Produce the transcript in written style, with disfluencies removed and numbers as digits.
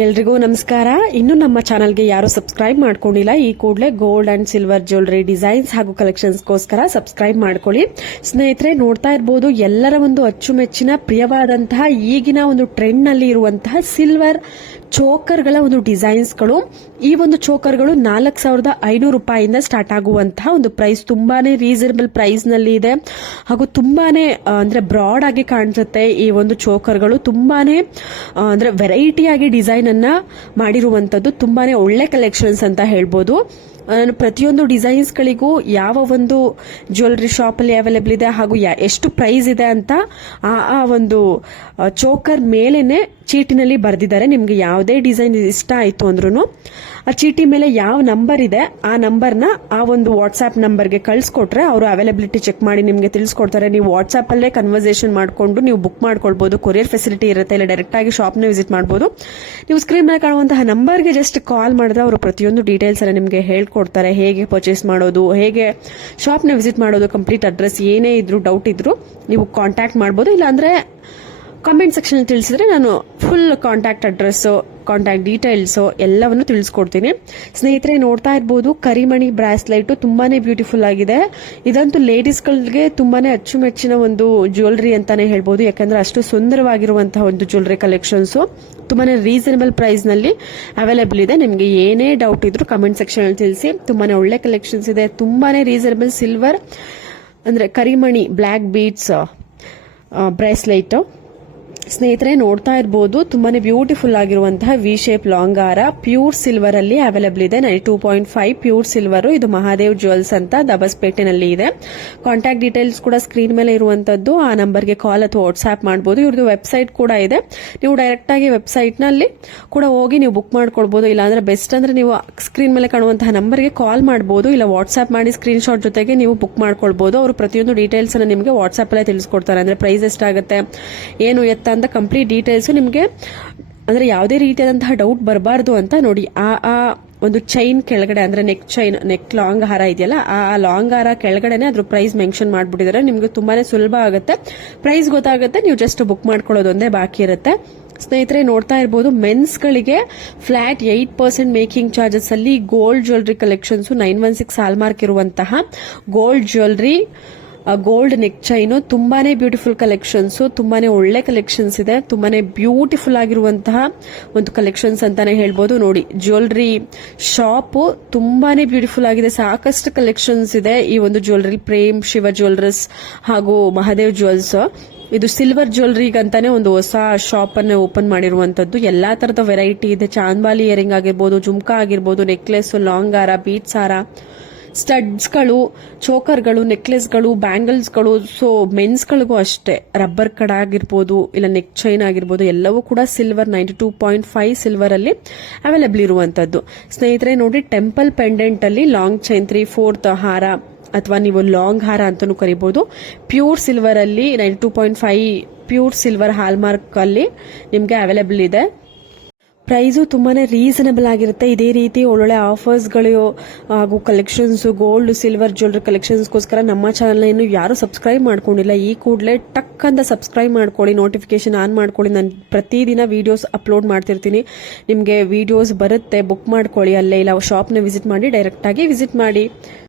ಎಲ್ರಿಗೂ ನಮಸ್ಕಾರ. ಇನ್ನು ನಮ್ಮ ಚಾನಲ್ಗೆ ಯಾರು ಸಬ್ಸ್ಕ್ರೈಬ್ ಮಾಡ್ಕೊಂಡಿಲ್ಲ, ಈ ಕೂಡಲೇ gold and silver jewellery designs ಹಾಗೂ ಕಲೆಕ್ಷನ್ಸ್ಗೋಸ್ಕರ ಸಬ್ಸ್ಕ್ರೈಬ್ ಮಾಡ್ಕೊಳ್ಳಿ. ಸ್ನೇಹಿತರೆ, ನೋಡ್ತಾ ಇರಬಹುದು ಎಲ್ಲರ ಒಂದು ಅಚ್ಚುಮೆಚ್ಚಿನ ಪ್ರಿಯವಾದಂತಹ ಈಗಿನ ಒಂದು ಟ್ರೆಂಡ್ ನಲ್ಲಿ ಇರುವಂತಹ ಸಿಲ್ವರ್ ಚೋಕರ್ಗಳ ಒಂದು ಡಿಸೈನ್ಸ್ಗಳು. ಈ ಒಂದು ಚೋಕರ್ಗಳು 4,500 ರೂಪಾಯಿಂದ ಸ್ಟಾರ್ಟ್ ಆಗುವಂತಹ ಒಂದು ಪ್ರೈಸ್, ತುಂಬಾನೇ ರೀಸನಬಲ್ ಪ್ರೈಸ್ ನಲ್ಲಿ ಇದೆ ಹಾಗೂ ತುಂಬಾನೇ ಅಂದ್ರೆ ಬ್ರಾಡ್ ಆಗಿ ಕಾಣಿಸುತ್ತೆ. ಈ ಒಂದು ಚೋಕರ್ಗಳು ತುಂಬಾನೇ ಅಂದ್ರೆ ವೆರೈಟಿ ಆಗಿ ಡಿಸೈನ್ ಅನ್ನ ಮಾಡಿರುವಂತದ್ದು, ತುಂಬಾನೇ ಒಳ್ಳೆ ಕಲೆಕ್ಷನ್ಸ್ ಅಂತ ಹೇಳ್ಬೋದು. ನಾನು ಪ್ರತಿಯೊಂದು ಡಿಸೈನ್ಸ್ ಗಳಿಗೂ ಯಾವ ಒಂದು ಜ್ಯುವೆಲರಿ ಶಾಪ್ ಅಲ್ಲಿ ಅವೈಲೇಬಲ್ ಇದೆ ಹಾಗೂ ಎಷ್ಟು ಪ್ರೈಸ್ ಇದೆ ಅಂತ ಆ ಒಂದು ಚೋಕರ್ ಮೇಲೇನೆ ಚೀಟಿನಲ್ಲಿ ಬರೆದಿದ್ದಾರೆ. ನಿಮ್ಗೆ ಯಾವುದೇ ಡಿಸೈನ್ ಇಷ್ಟ ಆಯ್ತು ಅಂದ್ರೂ ಆ ಚೀಟಿ ಮೇಲೆ ಯಾವ ನಂಬರ್ ಇದೆ ಆ ನಂಬರ್ನ ಆ ಒಂದು ವಾಟ್ಸ್ಆಪ್ ನಂಬರ್ಗೆ ಕಳ್ಸಿಕೊಟ್ರೆ ಅವರು ಅವೈಲಬಿಲಿಟಿ ಚೆಕ್ ಮಾಡಿ ನಿಮ್ಗೆ ತಿಳಿಸ್ಕೊಡ್ತಾರೆ. ನೀವು ವಾಟ್ಸ್ಆಪ್ ಅಲ್ಲೇ ಕನ್ವರ್ಸೇಷನ್ ಮಾಡ್ಕೊಂಡು ನೀವು ಬುಕ್ ಮಾಡ್ಕೊಳ್ಬಹುದು. ಕೊರಿಯರ್ ಫೆಸಿಲಿಟಿ ಇರುತ್ತೆ, ಇಲ್ಲ ಡೈರೆಕ್ಟ್ ಆಗಿ ಶಾಪ್ನ ವಿಸಿಟ್ ಮಾಡಬಹುದು. ನೀವು ಸ್ಕ್ರೀನ್ ಮೇಲೆ ಕಾಣುವಂತಹ ನಂಬರ್ಗೆ ಜಸ್ಟ್ ಕಾಲ್ ಮಾಡಿದ್ರೆ ಅವರು ಪ್ರತಿಯೊಂದು ಡೀಟೇಲ್ಸ್ ಎಲ್ಲ ನಿಮಗೆ ಹೇಳ್ಕೊಡ್ತಾರೆ. ಹೇಗೆ ಪರ್ಚೇಸ್ ಮಾಡೋದು, ಹೇಗೆ ಶಾಪ್ನ ವಿಸಿಟ್ ಮಾಡೋದು, ಕಂಪ್ಲೀಟ್ ಅಡ್ರೆಸ್ ಏನೇ ಇದ್ರು ಡೌಟ್ ಇದ್ರು ನೀವು ಕಾಂಟ್ಯಾಕ್ಟ್ ಮಾಡಬಹುದು. ಇಲ್ಲಾಂದ್ರೆ ಕಾಮೆಂಟ್ ಸೆಕ್ಷನ್ ತಿಳಿಸಿದ್ರೆ ನಾನು full contact address, contact details ಎಲ್ಲವನ್ನು ತಿಳಿಸ್ಕೊಡ್ತೀನಿ. ಸ್ನೇಹಿತರೆ, ನೋಡ್ತಾ ಇರಬಹುದು ಕರಿಮಣಿ ಬ್ರಾಸ್ಲೈಟ್ ತುಂಬಾನೇ ಬ್ಯೂಟಿಫುಲ್ ಆಗಿದೆ. ಇದಂತೂ ಲೇಡೀಸ್ಗಳಿಗೆ ತುಂಬಾನೇ ಅಚ್ಚುಮೆಚ್ಚಿನ ಒಂದು ಜ್ಯುವೆಲರಿ ಅಂತಾನೆ ಹೇಳ್ಬೋದು, ಯಾಕಂದ್ರೆ ಅಷ್ಟು ಸುಂದರವಾಗಿರುವಂತಹ ಒಂದು ಜ್ಯುವೆಲರಿ ಕಲೆಕ್ಷನ್ಸ್ ತುಂಬಾನೇ ರೀಸನಬಲ್ ಪ್ರೈಸ್ ನಲ್ಲಿ ಅವೈಲೇಬಲ್ ಇದೆ. ನಿಮ್ಗೆ ಏನೇ ಡೌಟ್ ಇದ್ರು ಕಮೆಂಟ್ ಸೆಕ್ಷನ್ ಅಲ್ಲಿ ತಿಳಿಸಿ. ತುಂಬಾನೇ ಒಳ್ಳೆ ಕಲೆಕ್ಷನ್ಸ್ ಇದೆ, ತುಂಬಾನೇ ರೀಸನಬಲ್ ಸಿಲ್ವರ್ ಅಂದ್ರೆ ಕರಿಮಣಿ ಬ್ಲಾಕ್ ಬೀಡ್ಸ್ ಬ್ರೇಸ್ಲೈಟ್. ಸ್ನೇಹಿತರೆ, ನೋಡ್ತಾ ಇರಬಹುದು ತುಂಬಾನೇ ಬ್ಯೂಟಿಫುಲ್ ಆಗಿರುವಂತಹ ವಿ ಶೇಪ್ ಲಾಂಗ್ ಹಾರ ಪ್ಯೂರ್ ಸಿಲ್ವರ್ ಅಲ್ಲಿ ಅವೈಲೇಬಲ್ ಇದೆ. 92.5 ಪ್ಯೂರ್ ಸಿಲ್ವರ್. ಇದು ಮಹಾದೇವ್ ಜ್ಯುವೆಲ್ಸ್ ಅಂತ ದಬಸ್ಪೇಟೆನಲ್ಲಿ ಇದೆ. ಕಾಂಟ್ಯಾಕ್ಟ್ ಡೀಟೇಲ್ಸ್ ಕೂಡ ಸ್ಕ್ರೀನ್ ಮೇಲೆ ಇರುವಂತದ್ದು. ಆ ನಂಬರ್ಗೆ ಕಾಲ್ ಅಥವಾ ವಾಟ್ಸ್ಆಪ್ ಮಾಡಬಹುದು. ಇವ್ರದ್ದು ವೆಬ್ಸೈಟ್ ಕೂಡ ಇದೆ, ನೀವು ಡೈರೆಕ್ಟ್ ಆಗಿ ವೆಬ್ಸೈಟ್ ನಲ್ಲಿ ಕೂಡ ಹೋಗಿ ನೀವು ಬುಕ್ ಮಾಡ್ಕೊಳ್ಬಹುದು. ಇಲ್ಲಾಂದ್ರೆ ಬೆಸ್ಟ್ ಅಂದ್ರೆ ನೀವು ಸ್ಕ್ರೀನ್ ಮೇಲೆ ಕಾಣುವಂತಹ ನಂಬರ್ಗೆ ಕಾಲ್ ಮಾಡಬಹುದು, ಇಲ್ಲ ವಾಟ್ಸ್ಆಪ್ ಮಾಡಿ ಸ್ಕ್ರೀನ್ ಶಾಟ್ ಜೊತೆಗೆ ನೀವು ಬುಕ್ ಮಾಡ್ಕೊಳ್ಬಹುದು. ಅವರು ಪ್ರತಿಯೊಂದು ಡೀಟೇಲ್ಸ್ ಅನ್ನ ನಿಮಗೆ ವಾಟ್ಸ್ಆಪ್ ಅಲ್ಲೇ ತಿಳಿಸ್ಕೊಡ್ತಾರೆ. ಅಂದ್ರೆ ಪ್ರೈಸ್ ಎಷ್ಟಾಗುತ್ತೆ, ಏನು ಎತ್ತ ಅಂತ ಕಂಪ್ಲೀಟ್ ಡೀಟೇಲ್ಸ್ ನಿಮಗೆ, ಅಂದ್ರೆ ಯಾವುದೇ ರೀತಿಯಾದಂತಹ ಡೌಟ್ ಬರಬಾರ್ದು ಅಂತ ನೋಡಿ. ಆ ಒಂದು ಚೈನ್ ಕೆಳಗಡೆ ಅಂದ್ರೆ ನೆಕ್ ಲಾಂಗ್ ಹಾರ ಇದೆಯಲ್ಲ, ಆ ಲಾಂಗ್ ಹಾರ ಕೆಳಗಡೆನೆ ಅದ್ರ ಪ್ರೈಸ್ ಮೆನ್ಷನ್ ಮಾಡ್ಬಿಟ್ಟಿದ್ದಾರೆ. ನಿಮ್ಗೆ ತುಂಬಾನೇ ಸುಲಭ ಆಗುತ್ತೆ, ಪ್ರೈಸ್ ಗೊತ್ತಾಗುತ್ತೆ, ನೀವು ಜಸ್ಟ್ ಬುಕ್ ಮಾಡ್ಕೊಳ್ಳೋದು ಒಂದೇ ಬಾಕಿ ಇರುತ್ತೆ. ಸ್ನೇಹಿತರೆ, ನೋಡ್ತಾ ಇರಬಹುದು ಮೆನ್ಸ್ ಗಳಿಗೆ ಫ್ಲಾಟ್ 8% ಮೇಕಿಂಗ್ ಚಾರ್ಜಸ್ ಅಲ್ಲಿ ಗೋಲ್ಡ್ ಜ್ಯುವೆಲರಿ ಕಲೆಕ್ಷನ್ಸ್, 916 ಹಾಲ್ಮಾರ್ಕ್ ಇರುವಂತಹ gold jewellery, gold neck chain, ತುಂಬಾನೇ ಬ್ಯೂಟಿಫುಲ್ ಕಲೆಕ್ಷನ್ಸ್, ತುಂಬಾನೇ ಒಳ್ಳೆ ಕಲೆಕ್ಷನ್ಸ್ ಇದೆ. ತುಂಬಾನೇ ಬ್ಯೂಟಿಫುಲ್ ಆಗಿರುವಂತಹ ಒಂದು ಕಲೆಕ್ಷನ್ಸ್ ಅಂತಾನೆ ಹೇಳ್ಬೋದು. ನೋಡಿ, ಜ್ಯುವೆಲರಿ ಶಾಪ್ ತುಂಬಾನೇ ಬ್ಯೂಟಿಫುಲ್ ಆಗಿದೆ, ಸಾಕಷ್ಟು ಕಲೆಕ್ಷನ್ಸ್ ಇದೆ ಈ ಒಂದು ಜ್ಯುವೆಲರಿ. ಪ್ರೇಮ್ ಶಿವ ಜ್ಯುವೆಲರ್ಸ್ ಹಾಗೂ ಮಹಾದೇವ್ ಜ್ಯುವೆಲ್ಸ್, ಇದು ಸಿಲ್ವರ್ ಜ್ಯುವೆಲರಿಗೆ ಅಂತಾನೆ ಒಂದು ಹೊಸ ಶಾಪ್ ಅನ್ನು ಓಪನ್ ಮಾಡಿರುವಂತದ್ದು. ಎಲ್ಲಾ ತರದ ವೆರೈಟಿ ಇದೆ. ಚಾಂದ್ಬಾಲಿ ಇಯರಿಂಗ್ ಆಗಿರ್ಬೋದು, ಜುಮ್ಕಾ ಆಗಿರ್ಬೋದು, ನೆಕ್ಲೆಸ್, ಲಾಂಗ್ ಹಾರ, ಬೀಟ್ಸ್ ಹಾರ, ಸ್ಟಡ್ಸ್ಗಳು, ಚೋಕರ್ಗಳು, ನೆಕ್ಲೆಸ್ಗಳು, ಬ್ಯಾಂಗಲ್ಸ್ಗಳು. ಸೊ ಮೆನ್ಸ್ಗಳಿಗೂ ಅಷ್ಟೇ ರಬ್ಬರ್ ಕಡ ಆಗಿರ್ಬೋದು, ಇಲ್ಲ ನೆಕ್ ಚೈನ್ ಆಗಿರ್ಬೋದು, ಎಲ್ಲವೂ ಕೂಡ ಸಿಲ್ವರ್ 92.5 ಸಿಲ್ವರ್ ಅಲ್ಲಿ ಅವೈಲೇಬಲ್ ಇರುವಂತದ್ದು. ಸ್ನೇಹಿತರೆ ನೋಡಿ, ಟೆಂಪಲ್ ಪೆಂಡೆಂಟ್ ಅಲ್ಲಿ ಲಾಂಗ್ ಚೈನ್ 3/4 ಹಾರ ಅಥವಾ ನೀವು ಲಾಂಗ್ ಹಾರ ಅಂತಾನೂ ಕರಿಬಹುದು, ಪ್ಯೂರ್ ಸಿಲ್ವರ್ ಅಲ್ಲಿ 92.5 ಪ್ಯೂರ್ ಸಿಲ್ವರ್ ಹಾಲ್ಮಾರ್ಕ್ ಅಲ್ಲಿ ನಿಮ್ಗೆ ಅವೈಲೇಬಲ್ ಇದೆ. ಪ್ರೈಸು ತುಂಬಾನೇ ರೀಸನಬಲ್ ಆಗಿರುತ್ತೆ. ಇದೇ ರೀತಿ ಒಳ್ಳೊಳ್ಳೆ ಆಫರ್ಸ್ಗಳು ಹಾಗೂ ಕಲೆಕ್ಷನ್ಸ್, ಗೋಲ್ಡ್ ಸಿಲ್ವರ್ ಜ್ಯುವೆಲರಿ ಕಲೆಕ್ಷನ್ಸ್ಗೋಸ್ಕರ ನಮ್ಮ ಚಾನಲ್ನ ಇನ್ನು ಯಾರು ಸಬ್ಸ್ಕ್ರೈಬ್ ಮಾಡ್ಕೊಂಡಿಲ್ಲ, ಈ ಕೂಡಲೇ ಟಕ್ ಅಂತ ಸಬ್ಸ್ಕ್ರೈಬ್ ಮಾಡ್ಕೊಳ್ಳಿ, ನೋಟಿಫಿಕೇಶನ್ ಆನ್ ಮಾಡ್ಕೊಳ್ಳಿ. ನಾನು ಪ್ರತಿದಿನ ವಿಡಿಯೋಸ್ ಅಪ್ಲೋಡ್ ಮಾಡ್ತಿರ್ತೀನಿ, ನಿಮಗೆ ವಿಡಿಯೋಸ್ ಬರುತ್ತೆ. ಬುಕ್ ಮಾಡ್ಕೊಳ್ಳಿ ಅಲ್ಲೇ, ಇಲ್ಲ ಶಾಪ್ನ ವಿಸಿಟ್ ಮಾಡಿ, ಡೈರೆಕ್ಟ್ ಆಗಿ ವಿಸಿಟ್ ಮಾಡಿ.